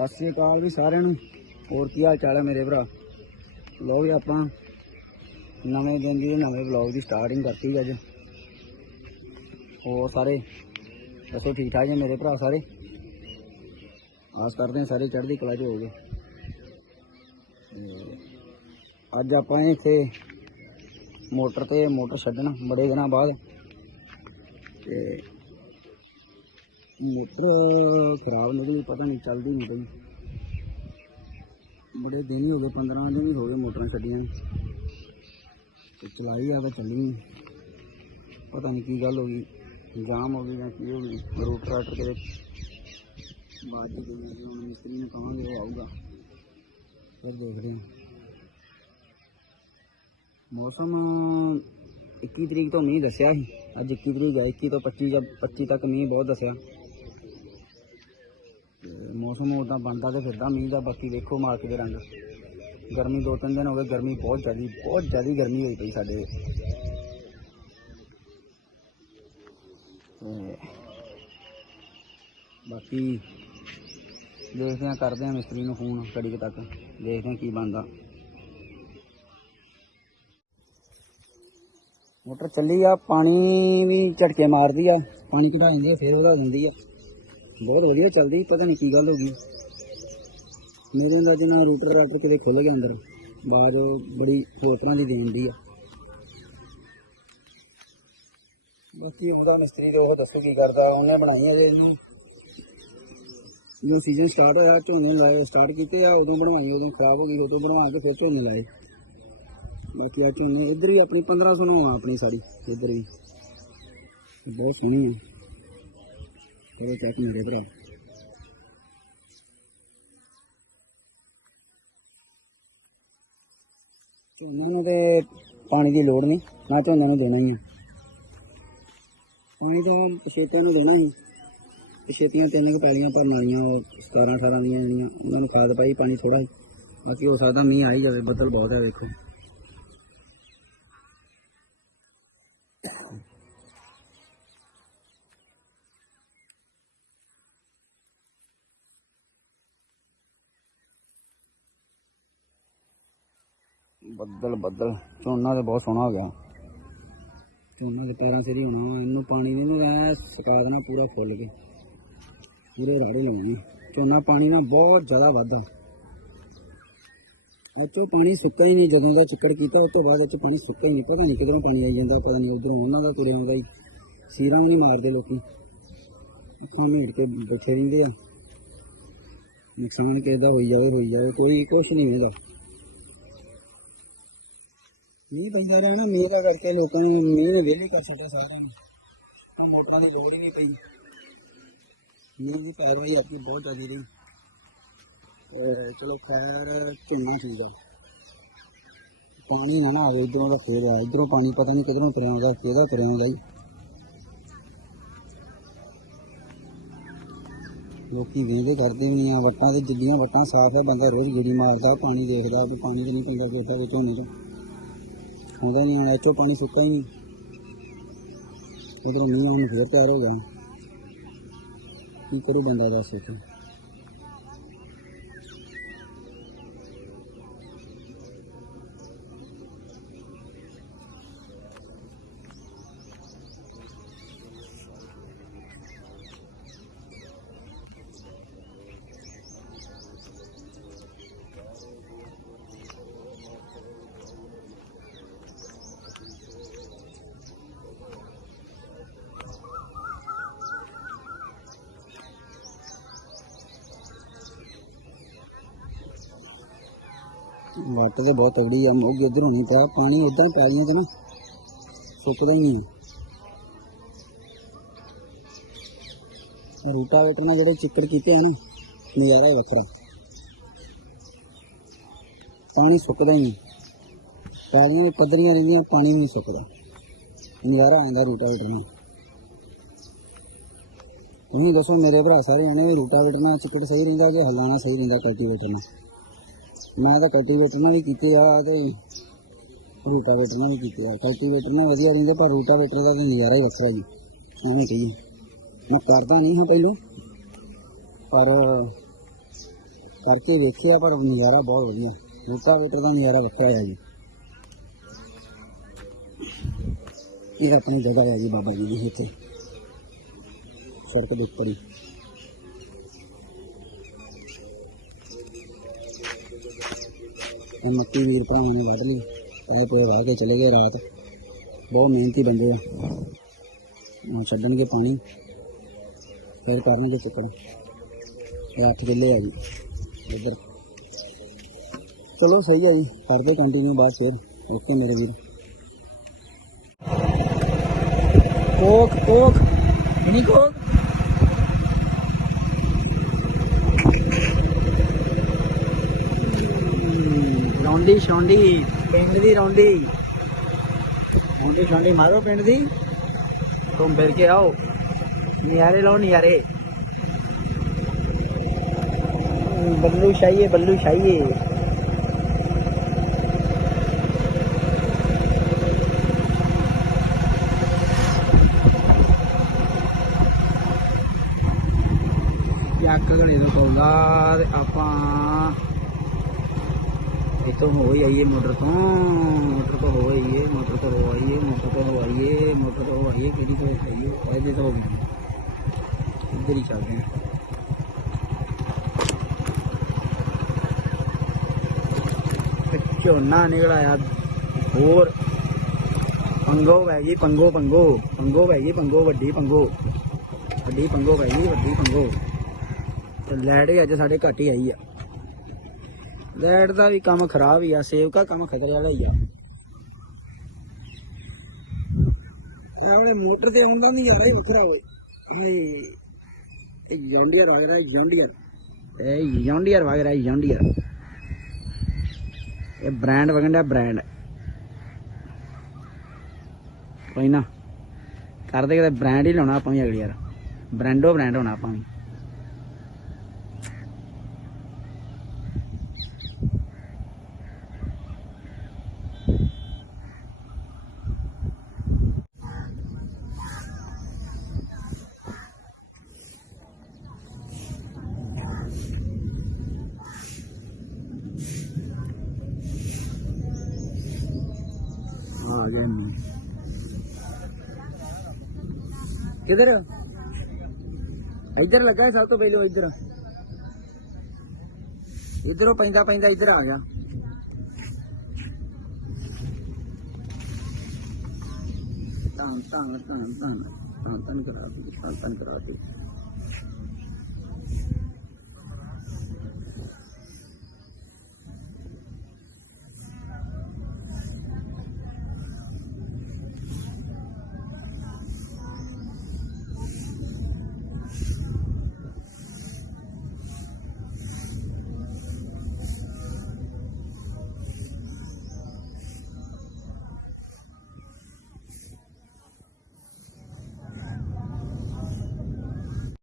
ਸਤਿ ਸ੍ਰੀ ਅਕਾਲ ਵੀ ਸਾਰਿਆਂ ਨੂੰ। ਹੋਰ ਕੀ ਹਾਲ ਚਾਲ ਹੈ ਮੇਰੇ ਭਰਾ? ਲੋ ਵੀ ਆਪਾਂ ਨਵੇਂ ਦਿਨ ਦੀ ਨਵੇਂ ਵਲੌਗ ਦੀ ਸਟਾਰਟਿੰਗ ਕਰਤੀ ਅੱਜ। ਹੋਰ ਸਾਰੇ? ਦੱਸੋ ਠੀਕ ਠਾਕ ਜੀ ਮੇਰੇ ਭਰਾ ਸਾਰੇ? ਆਸ ਕਰਦੇ ਹਾਂ ਸਾਰੇ ਚੜ੍ਹਦੀ ਕਲਾ 'ਚ ਹੋਗੇ ਅੱਜ ਆਪਾਂ ਇੱਥੇ ਮੋਟਰ ਤੇ ਮੋਟਰ ਛੱਡਣ ਬੜੇ ਦਿਨਾਂ ਬਾਅਦ। ਤੇ ਮੋਟਰ ਖਰਾਬ ਨਿਕਲੀ, ਪਤਾ ਨਹੀਂ ਚੱਲਦੀ ਨਹੀਂ ਪਈ। ਬੜੇ ਦਿਨ ਹੀ ਹੋ ਗਏ 15 ਦਿਨ ਹੀ ਹੋ ਗਏ ਮੋਟਰਾਂ ਛੱਡੀਆਂ। ਤੇ ਚਲਾਈ ਆ ਤਾਂ ਚੱਲੀ ਨੀ। ਪਤਾ ਨਹੀਂ ਕੀ ਗੱਲ ਹੋ ਗਈ, ਜਾਮ ਹੋ ਗਈ ਜਾਂ ਕੀ ਹੋ ਗਈ ਰੂਟ ਟਰੈਕਟਰ ਦੇ ਬਾਅਦ ਜੀ ਹੁਣ ਮਿਸਤਰੀ ਨੂੰ ਕਹਾਂਗੇ ਉਹ ਆਊਗਾ। ਫਿਰ ਦੇਖਦੇ ਹਾਂ। ਮੌਸਮ 21 ਤਰੀਕ ਤੋਂ ਮੀਂਹ ਦੱਸਿਆ ਸੀ। ਅੱਜ 21 ਤਰੀਕ ਹੈ 21 ਤੋਂ 25 ਜਾਂ 25 ਤੱਕ ਮੀਂਹ ਬਹੁਤ ਦੱਸਿਆ। ਮੌਸਮ ਉਦਾਂ ਬਣਦਾ ਤੇ ਫਿਰਦਾ, ਮੀਂਹ ਦਾ ਬਾਕੀ ਵੇਖੋ ਮਾਰਕ ਦੇ ਰੰਗ। ਗਰਮੀ ਦੋ ਤਿੰਨ ਦਿਨ ਹੋ ਗਏ, ਗਰਮੀ ਬਹੁਤ ਜ਼ਿਆਦੀ ਬਹੁਤ ਜ਼ਿਆਦੀ ਗਰਮੀ ਹੋਈ ਪਈ ਸਾਡੇ। ਬਾਕੀ ਦੇਖਦੇ ਹਾਂ, ਕਰਦੇ ਹਾਂ ਮਿਸਤਰੀ ਨੂੰ ਫੋਨ ਕੜੀ ਤੱਕ, ਦੇਖਦੇ ਹਾਂ ਕੀ ਬਣਦਾ। ਮੋਟਰ ਚੱਲੀ ਆ, ਪਾਣੀ ਵੀ ਝਟਕੇ ਮਾਰਦੀ ਆ, ਪਾਣੀ ਘਟਾ ਜਾਂਦੀ ਆ, ਫੇਰ ਵਧਾ ਦਿੰਦੀ ਆ। ਬਹੁਤ ਵਧੀਆ ਚੱਲਦੀ, ਪਤਾ ਨਹੀਂ ਕੀ ਗੱਲ ਹੋ ਗਈ। ਮੇਰੇ ਅੰਦਾਜ਼ੇ ਨਾਲ ਰੂਟਰ ਰਾਟਰ ਕਿਤੇ ਖੁੱਲ ਗਿਆ ਅੰਦਰ। ਬਾਅਦ ਉਹ ਬੜੀ ਹੋਰ ਤਰ੍ਹਾਂ ਦੀ ਦੇਂਦੀ ਆ। ਬਾਕੀ ਉਹਦਾ ਮਿਸਤਰੀ ਜੋ ਉਹ ਦੱਸੋ ਕੀ ਕਰਦਾ, ਉਹਨੇ ਬਣਾਈ ਅਜੇ ਇਹਨੂੰ। ਜਦੋਂ ਸੀਜ਼ਨ ਸਟਾਰਟ ਹੋਇਆ, ਝੋਨੇ ਲਾਏ ਸਟਾਰਟ ਕੀਤੇ ਆ, ਉਦੋਂ ਬਣਵਾਈ ਉਦੋਂ ਖਰਾਬ ਹੋ ਗਈ, ਉਦੋਂ ਬਣਵਾ ਕੇ ਫਿਰ ਝੋਨੇ ਲਾਏ। ਬਾਕੀ ਆ ਝੋਨੇ ਇੱਧਰ ਹੀ ਆਪਣੀ 1500 ਆ ਆਪਣੀ ਸਾਰੀ, ਇੱਧਰ ਵੀ ਬਹੁਤ ਸੋਹਣੀ ਹੈ ਚਲੋ ਚੈੱਕ ਮੇਰੇ ਭਰਾ ਝੋਨੇ ਨੂੰ ਤੇ ਪਾਣੀ ਦੀ ਲੋੜ ਨਹੀਂ। ਮੈਂ ਝੋਨੇ ਨੂੰ ਦੇਣਾ ਹੀ ਆ। ਪਾਣੀ ਤਾਂ ਪਛੇਤਿਆਂ ਨੂੰ ਦੇਣਾ ਹੀ। ਪਛੇਤੀਆਂ ਤਿੰਨ ਕੁ ਪੈਲੀਆਂ ਭਰਨ ਵਾਲੀਆਂ ਉਹ 17 18 ਦੀਆਂ ਜਿਹੜੀਆਂ ਉਹਨਾਂ ਨੂੰ ਖਾਦ ਪਾਈ, ਪਾਣੀ ਥੋੜਾ ਬਾਕੀ ਹੋ ਸਕਦਾ ਮੀਂਹ ਆ ਹੀ ਜਾਵੇ, ਬੱਦਲ ਬਹੁਤ ਹੈ ਵੇਖੋ। ਬੱਦਲ ਬੱਦਲ। ਝੋਨਾ ਤੇ ਬਹੁਤ ਸੋਹਣਾ ਹੋ ਗਿਆ। ਝੋਨਾ ਦੇ ਪੈਰਾਂ ਸਿਰ ਹੀ ਹੋਣਾ ਵਾ। ਇਹਨੂੰ ਪਾਣੀ ਦੇ ਨੂੰ ਐ ਸੁਕਾ ਦੇਣਾ ਪੂਰਾ ਫੁੱਲ ਕੇ। ਪੂਰੇ ਰਾੜੇ ਲਾਉਣੇ। ਝੋਨਾ ਪਾਣੀ ਨਾਲ ਬਹੁਤ ਜ਼ਿਆਦਾ ਵੱਧ। ਉਹ ਪਾਣੀ ਸੁੱਕਾ ਹੀ ਨਹੀਂ। ਜਦੋਂ ਦਾ ਚਿੱਕੜ ਕੀਤਾ ਉਸ ਤੋਂ ਬਾਅਦ ਇਹ ਪਾਣੀ ਸੁੱਕਾ ਹੀ ਨਹੀਂ। ਪਤਾ ਨਹੀਂ ਕਿਧਰੋਂ ਪਾਣੀ ਆਈ ਜਾਂਦਾ, ਪਤਾ ਨਹੀਂ ਉਧਰੋਂ ਉਹਨਾਂ ਦਾ ਤੁਰਿਆ ਆਉਂਦਾ ਹੀ। ਸੀਰਾਂ ਨਹੀਂ ਮਾਰਦੇ ਲੋਕੀ। ਅੱਖਾਂ ਮੀਟ ਕੇ ਬੈਠੇ ਰਹਿੰਦੇ ਆ। ਨੁਕਸਾਨ ਕਿਸੇ ਦਾ ਹੋਈ ਜਾਵੇ ਹੋਈ ਜਾਵੇ, ਕੋਈ ਕੁਛ ਨਹੀਂ ਹੁੰਦਾ ਮੀਂਹ ਪੈਂਦਾ ਰਿਹਾ ਮੀਂਹ ਦਾ ਕਰਕੇ ਲੋਕਾਂ ਨੂੰ ਮੀਂਹ ਨੇ ਵਿਹਲੇ ਕਰ ਛੱਡਿਆ ਸਾਰਿਆਂ ਨੂੰ ਆ ਮੋਟਰਾਂ ਦੀ ਲੋੜ ਨਹੀਂ ਪਈ। ਮੀਂਹ ਦੀ ਪੈਰਵਾਈ ਆਪਣੀ ਬਹੁਤ ਜ਼ਿਆਦਾ ਰਹੀ। ਚਲੋ ਖੈਰ, ਝੋਨਾ ਠੀਕ ਆ। ਪਾਣੀ ਨਾ ਨਾ ਆਵੇ, ਇਧਰੋਂ ਦਾ ਫੇਰ ਆ, ਇਧਰੋਂ ਪਾਣੀ ਪਤਾ ਨਹੀਂ ਕਿਧਰੋਂ ਤੁਰਿਆ ਆਉਂਦਾ, ਕਿਹਦਾ ਤੁਰਿਆ ਆਉਂਦਾ ਲੋਕੀ ਵੇਂਦੇ ਕਰਦੇ ਵੀ ਨਹੀਂ ਆ, ਵੱਟਾਂ ਤੇ ਜਿੱਡੀਆਂ ਵੱਟਾਂ ਸਾਫ਼ ਹੈ ਬੰਦਾ ਰੋਜ਼ ਗੇੜੀ ਮਾਰਦਾ, ਪਾਣੀ ਦੇਖਦਾ, ਵੀ ਪਾਣੀ ਤੇ ਨਹੀਂ ਪੈਂਦਾ ਕੋਤਾ ਵਿੱਚ ਝੋਨੇ ਤੋਂ ਆਉਂਦਾ ਨਹੀਂ, ਆਇਆ ਚੋ ਪਾਣੀ ਸੁੱਕਾ ਹੀ ਨਹੀਂ। ਉਧਰੋਂ ਮੀਂਹ ਆਉਣ ਨੂੰ ਫੇਰ ਤਿਆਰ ਹੋ ਗਿਆ। ਕੀ ਕਰੂ ਬੰਦਾ ਦੱਸ ਇੱਥੇ? ਵੱਟ ਤੇ ਬਹੁਤ ਤਗੜੀ ਆ ਮੋਗੇ ਇਧਰ ਹੋਣੀ ਪਿਆ ਪਾਣੀ ਉਦਾਂ ਪੈਲੀਆਂ ਤੇ ਨਾ ਸੁੱਕਦਾ ਨਹੀਂ ਰੂਟਾ ਵੇਟਣਾ ਜਿਹੜੇ ਚਿੱਕੜ ਕੀਤੇ ਹਨ ਨਜ਼ਾਰਾ ਹੀ ਵੱਖਰਾ। ਪਾਣੀ ਸੁੱਕਦਾ ਹੀ ਨਹੀਂ। ਪੈਲੀਆਂ ਵੀ ਪੱਧਰੀਆਂ ਰਹਿੰਦੀਆਂ, ਪਾਣੀ ਨਹੀਂ ਸੁੱਕਦਾ। ਨਜ਼ਾਰਾ ਆਉਂਦਾ ਰੂਟਾ ਵੇਟਣਾ ਤੁਸੀਂ ਦੱਸੋ ਮੇਰੇ ਭਰਾ ਸਾਰੇ ਆਣੇ ਰੂਟਾ ਵੇਟਣਾ ਚਿੱਕੜ ਸਹੀ ਰਹਿੰਦਾ ਜਾਂ ਹਲਾਣਾ ਸਹੀ ਰਹਿੰਦਾ ਕਲਟੀਵੇਟਰ ਨਾਲ ਮੈਂ ਤਾਂ ਕਲਟੀਵੇਟਰ ਨਾਲ ਵੀ ਕੀਤੇ ਆ, ਤੇ ਰੂਟਾਵੇਟਰ ਨਾਲ ਵੀ ਕੀਤੇ ਆ। ਕਲਟੀਵੇਟਰ ਨਾਲ ਵਧੀਆ ਰਹਿੰਦੇ, ਪਰ ਰੂਟਾਵੇਟਰ ਦਾ ਤਾਂ ਨਜ਼ਾਰਾ ਹੀ ਵੱਖਰਾ ਜੀ। ਐਵੇਂ ਕਹੀਏ। ਮੈਂ ਕਰਦਾ ਨਹੀਂ ਹਾਂ ਪਹਿਲੋਂ, ਪਰ ਕਰਕੇ ਵੇਖਿਆ, ਪਰ ਨਜ਼ਾਰਾ ਬਹੁਤ ਵਧੀਆ। ਰੂਟਾਵੇਟਰ ਦਾ ਨਜ਼ਾਰਾ ਵੱਖਰਾ ਹੈ ਜੀ। ਇਹ ਆਪਣੀ ਜਗ੍ਹਾ ਹੈ ਜੀ ਬਾਬਾ ਜੀ ਦੀ ਇੱਥੇ। ਸੜਕ ਦੇ ਉੱਪਰ ਹੀ। ਇਹ ਮੱਕੀ ਵੀਰ ਭਰਾਵਾਂ ਨੇ ਵੱਢ ਲਈ। ਇਹਦੇ ਪੇ ਰਹਿ ਕੇ ਚਲੇ ਗਏ ਰਾਤ। ਬਹੁਤ ਮਿਹਨਤੀ ਬੰਦੇ ਆ। ਹੁਣ ਛੱਡਣਗੇ ਪਾਣੀ। ਫਿਰ ਕਰਨਗੇ ਚੁੱਕਣ। ਇਹ ਅੱਠ ਕਿੱਲੇ ਆ ਜੀ। ਇੱਧਰ। ਚਲੋ, ਸਹੀ ਹੈ ਜੀ। ਕਰਦੇ ਕੰਟੀਨਿਊ ਬਾਅਦ ਫਿਰ। ਓਕੇ ਮੇਰੇ ਵੀਰ। Coke coke. ਨਹੀਂ ਕੋਕ? ਰੌਂਡੀ ਸ਼ੌਂਡੀ ਪਿੰਡ ਦੀ ਰੌਂਡੀ। ਰੌਂਡੀ ਸ਼ੌਂਡੀ ਮਾਰੋ ਪਿੰਡ ਦੀ। ਘੁੰਮ ਫਿਰ ਕੇ ਆਓ। ਨਿਆਰੇ ਲਓ ਨਿਆਰੇ। ਬੱਲੂ ਸ਼ਾਹੀਏ ਬੱਲੂ ਸ਼ਾਹੀਏ ਯੱਕ ਘੜੇ ਤੋਂ ਕੋਲਦਾ ਤੇ ਆਪਾਂ ਇਤੋਂ ਹੋ ਹੀ ਆਈਏ, ਮੋਟਰ ਤੋਂ ਮੋਟਰ ਤੋਂ ਹੋ ਆਈਏ, ਮੋਟਰ ਤੋਂ ਹੋ ਆਈਏ, ਮੋਟਰ ਤੋਂ ਹੋ ਆਈਏ, ਮੋਟਰ ਤੋਂ ਹੋ ਆਈਏ, ਕਿਹੜੀ ਤੋਂ ਆਈਏ ਇਹਦੇ ਤੋਂ ਹੋ ਗਈ ਇੱਧਰ ਹੀ ਚੱਲਦੇ ਹਾਂ। ਝੋਨਾ ਨਿਕਲ ਆਇਆ ਹੋਰ। ਪੰਗੋ ਪੈ ਗਈ, ਪੰਗੋ ਪੰਗੋ। ਪੰਗੋ ਪੈ ਗਈ, ਪੰਗੋ, ਵੱਡੀ ਪੰਗੋ। ਵੱਡੀ ਪੰਗੋ ਪੈ ਗਈ, ਵੱਡੀ ਪੰਗੋ। ਤੇ ਲਾਈਟ ਵੀ ਅੱਜ ਸਾਡੇ ਘੱਟ ਹੀ ਆਈ ਆ। ਲਾਈਟ ਦਾ ਵੀ ਕੰਮ ਖਰਾਬ ਹੀ ਆ, ਸੇਵਕਾ ਕੰਮ ਖਤਰੇ ਵਾਲਾ ਹੀ ਆ। ਇਹ ਉਹਨੇ ਮੋਟਰ ਤੇ ਆਉਂਦਾ ਨਹੀਂ ਯਾਰ, ਇਹ ਵੱਖਰਾ ਹੋਏ ਇਹ ਇਹ ਜੌਂਡੀਅਰ ਵਗੈਰਾ ਜੌਂਡੀਅਰ। ਇਹ ਜੌਂਡੀਅਰ ਵਗੈਰਾ ਜੌਂਡੀਅਰ। ਇਹ ਬ੍ਰਾਂਡ ਵਗੰਡਾ ਬ੍ਰਾਂਡ ਕੋਈ ਨਾ। ਕਰਦੇ ਕਿਤੇ ਬ੍ਰਾਂਡ ਹੀ ਲਾਉਣਾ ਆਪਾਂ ਵੀ ਅਗਲੀ ਯਾਰ ਬ੍ਰਾਂਡੋ ਬ੍ਰਾਂਡ ਹੋਣਾ ਆਪਾਂ ਵੀ। ਕਿਧਰ? ਇੱਧਰ ਲੱਗਾ ਸਭ ਤੋਂ ਪਹਿਲਾਂ ਇੱਧਰ। ਇੱਧਰੋਂ ਪੈਂਦਾ ਪੈਂਦਾ ਇੱਧਰ ਆ ਗਿਆ। ਤਾਂ ਤਾਂ ਤਾਂ ਤਾਂ ਤਾਂ ਤਾਂ ਕਰਾ ਦਿੱਤੀ ਤਾਂ ਤਾਂ ਕਰਾ ਦਿੱਤੀ।